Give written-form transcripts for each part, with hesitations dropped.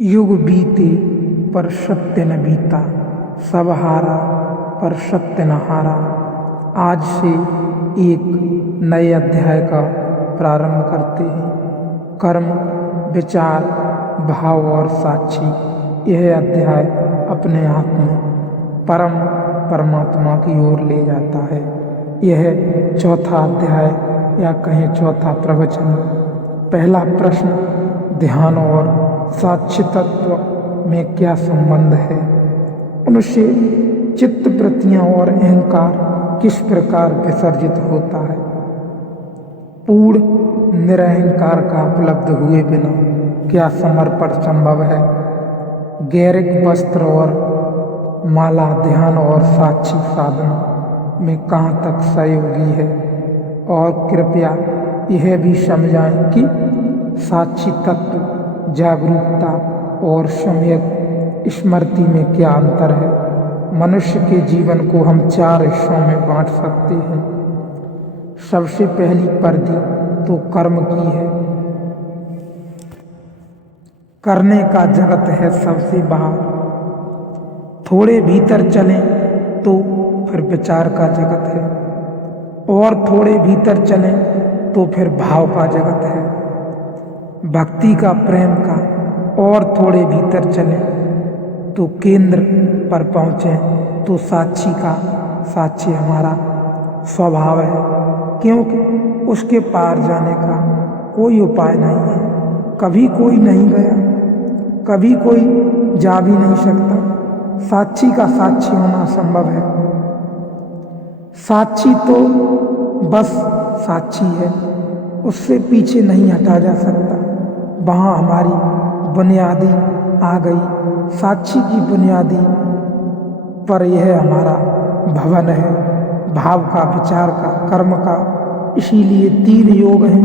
युग बीते पर सत्य न बीता, सब हारा पर सत्य न हारा। आज से एक नए अध्याय का प्रारंभ करते हैं। कर्म, विचार, भाव और साक्षी। यह अध्याय अपने आप में परमात्मा की ओर ले जाता है। यह चौथा अध्याय या कहें चौथा प्रवचन। पहला प्रश्न, ध्यान और साक्ष्य तत्व में क्या संबंध है? उनसे चित्त वृत्तियां और अहंकार किस प्रकार विसर्जित होता है? पूर्ण निरहंकार का उपलब्ध हुए बिना क्या समर्पण संभव है? गैरिक वस्त्र और माला ध्यान और साक्षी साधना में कहाँ तक सहयोगी है? और कृपया यह भी समझाएं कि साक्षी तत्व, जागरूकता और सम्यक स्मृति में क्या अंतर है। मनुष्य के जीवन को हम 4 हिस्सों में बांट सकते हैं। सबसे पहली परिधि तो कर्म की है। करने का जगत है सबसे बाहर। थोड़े भीतर चलें तो फिर विचार का जगत है, और थोड़े भीतर चलें तो फिर भाव का जगत है, भक्ति का, प्रेम का। और थोड़े भीतर चलें तो केंद्र पर पहुँचें तो साक्षी का। साक्षी हमारा स्वभाव है, क्योंकि उसके पार जाने का कोई उपाय नहीं है। कभी कोई नहीं गया, कभी कोई जा भी नहीं सकता। साक्षी का साक्षी होना संभव है। साक्षी तो बस साक्षी है, उससे पीछे नहीं हटा जा सकता। वहाँ हमारी बुनियादी आ गई। साक्षी की बुनियादी पर यह हमारा भवन है, भाव का, विचार का, कर्म का। इसीलिए 3 योग हैं,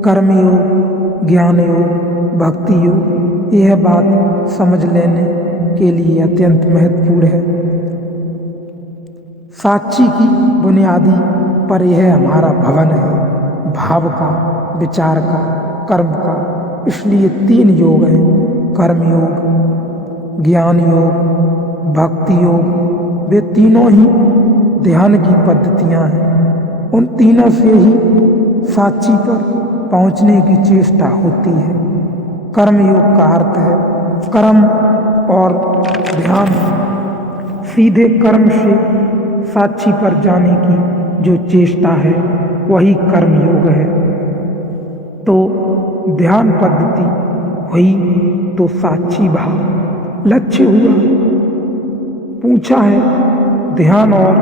कर्म योग, ज्ञान योग, भक्ति योग। यह बात समझ लेने के लिए अत्यंत महत्वपूर्ण है। साक्षी की बुनियादी पर यह हमारा भवन है, भाव का, विचार का, कर्म का। इसलिए 3 योग हैं, कर्म योग, ज्ञान योग, भक्ति योग। वे तीनों ही ध्यान की पद्धतियां हैं। उन तीनों से ही साक्षी पर पहुंचने की चेष्टा होती है। कर्म योग का अर्थ है कर्म और ध्यान। सीधे कर्म से साक्षी पर जाने की जो चेष्टा है वही कर्म योग है। तो ध्यान पद्धति हुई तो साक्षी भाव लक्ष्य हुआ। पूछा है ध्यान और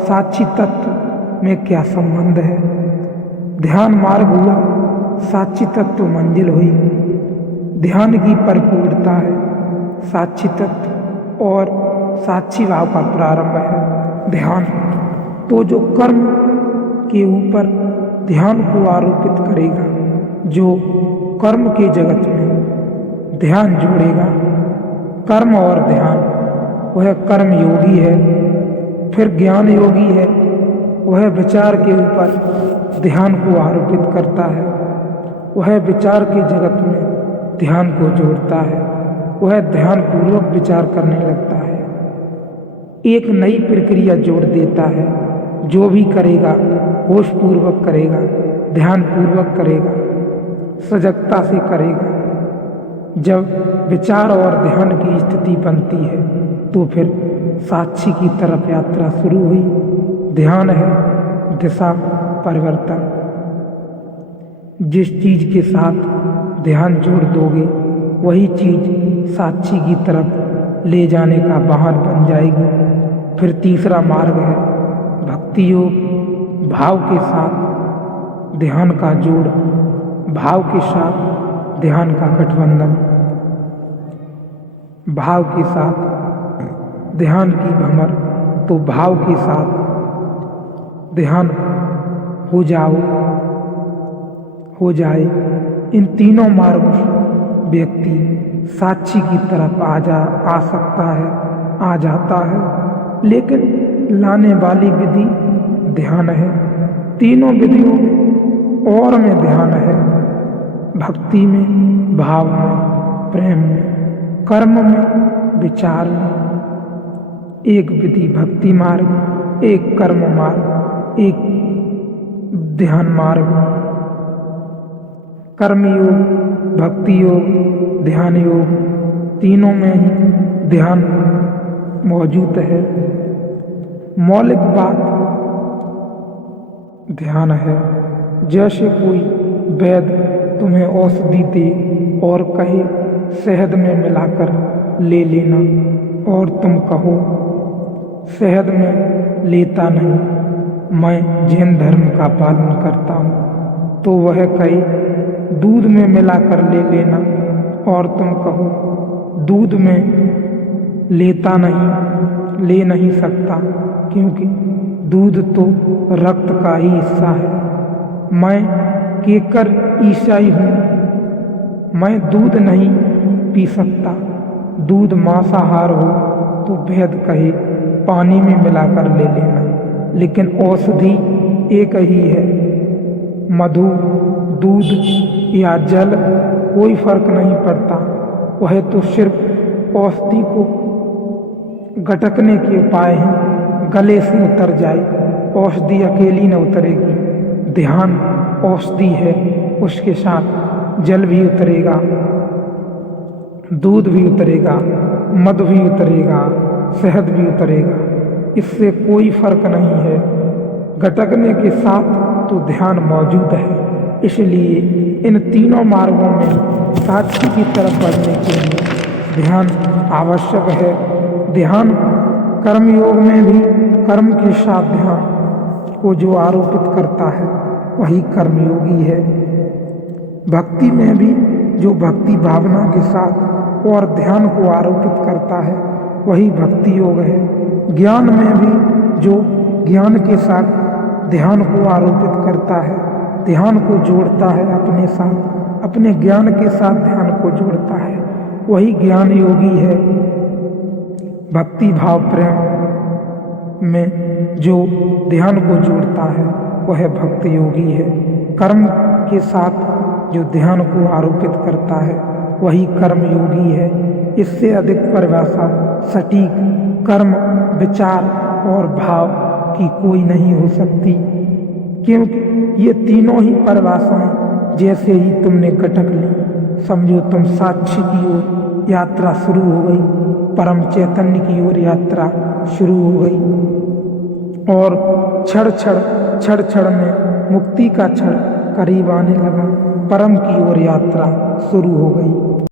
साक्षी तत्व में क्या संबंध है? ध्यान मार्ग हुआ, साक्षी तत्व मंजिल हुई। ध्यान की परिपूर्णता है साक्षी तत्व, और साक्षी भाव का प्रारंभ है ध्यान। तो जो कर्म के ऊपर ध्यान को आरोपित करेगा, जो कर्म के जगत में ध्यान जोड़ेगा, कर्म और ध्यान, वह कर्म योगी है। फिर ज्ञान योगी है, वह विचार के ऊपर ध्यान को आरोपित करता है, वह विचार के जगत में ध्यान को जोड़ता है, वह ध्यान पूर्वक विचार करने लगता है, एक नई प्रक्रिया जोड़ देता है। जो भी करेगा होश पूर्वक करेगा, ध्यान पूर्वक करेगा, सजगता से करेगा। जब विचार और ध्यान की स्थिति बनती है तो फिर साक्षी की तरफ यात्रा शुरू हुई। ध्यान है दिशा परिवर्तन। जिस चीज के साथ ध्यान जोड़ दोगे वही चीज साक्षी की तरफ ले जाने का वाहन बन जाएगी। फिर तीसरा मार्ग है भक्ति योग। भाव के साथ ध्यान का जोड़, भाव के साथ ध्यान का गठबंधन, भाव के साथ ध्यान की भ्रमर। तो भाव के साथ ध्यान हो जाए। इन तीनों मार्गों से व्यक्ति साक्षी की तरफ आ सकता है, आ जाता है। लेकिन लाने वाली विधि ध्यान है। तीनों विधियों में और में ध्यान है, भक्ति में, भाव में, प्रेम में, कर्म में, विचार में। एक विधि भक्ति मार्ग, एक कर्म मार्ग, एक ध्यान मार्ग। कर्म योग, भक्ति योग, ध्यान योग, तीनों में ही ध्यान मौजूद है। मौलिक बात ध्यान है। जैसे कोई वैद्य तुम्हें औषधि दे और कहे शहद में मिलाकर ले लेना, और तुम कहो शहद में लेता नहीं, मैं जैन धर्म का पालन करता हूँ, तो वह कहे दूध में मिलाकर ले लेना, और तुम कहो दूध में लेता नहीं, ले नहीं सकता, क्योंकि दूध तो रक्त का ही हिस्सा है। मैं केकर ईसाई हूँ, मैं दूध नहीं पी सकता। दूध मांसाहार हो तो वैद्य कहे पानी में मिलाकर ले लेना, लेकिन औषधि एक ही है। मधु, दूध या जल कोई फर्क नहीं पड़ता, वह तो सिर्फ औषधि को गटकने के उपाय हैं। गले से उतर जाए, औषधि अकेली न उतरेगी। ध्यान औषधि है, उसके साथ जल भी उतरेगा, दूध भी उतरेगा, मधु भी उतरेगा, शहद भी उतरेगा। इससे कोई फर्क नहीं है। गटकने के साथ तो ध्यान मौजूद है। इसलिए इन तीनों मार्गों में साक्षी की तरफ बढ़ने के लिए ध्यान आवश्यक है। ध्यान कर्म योग में भी कर्म के साथ ध्यान को जो आरोपित करता है वही कर्मयोगी है। भक्ति में भी जो भक्ति भावना के साथ और ध्यान को आरोपित करता है वही भक्ति योग है। ज्ञान में भी जो ज्ञान के साथ ध्यान को आरोपित करता है, ध्यान को जोड़ता है अपने साथ, अपने ज्ञान के साथ ध्यान को जोड़ता है, वही ज्ञान योगी है। भक्ति भाव प्रेम में जो ध्यान को जोड़ता है वह भक्ति योगी है। कर्म के साथ जो ध्यान को आरोपित करता है वही कर्म योगी है। इससे अधिक परिभाषा सटीक कर्म, विचार और भाव की कोई नहीं हो सकती, क्योंकि ये तीनों ही परिभाषाएं जैसे ही तुमने गटक ली, समझो तुम साक्षी की ओर यात्रा शुरू हो गई, परम चैतन्य की ओर यात्रा शुरू हो गई, और क्षण क्षण में मुक्ति का क्षण करीब आने लगा, परम की ओर यात्रा शुरू हो गई।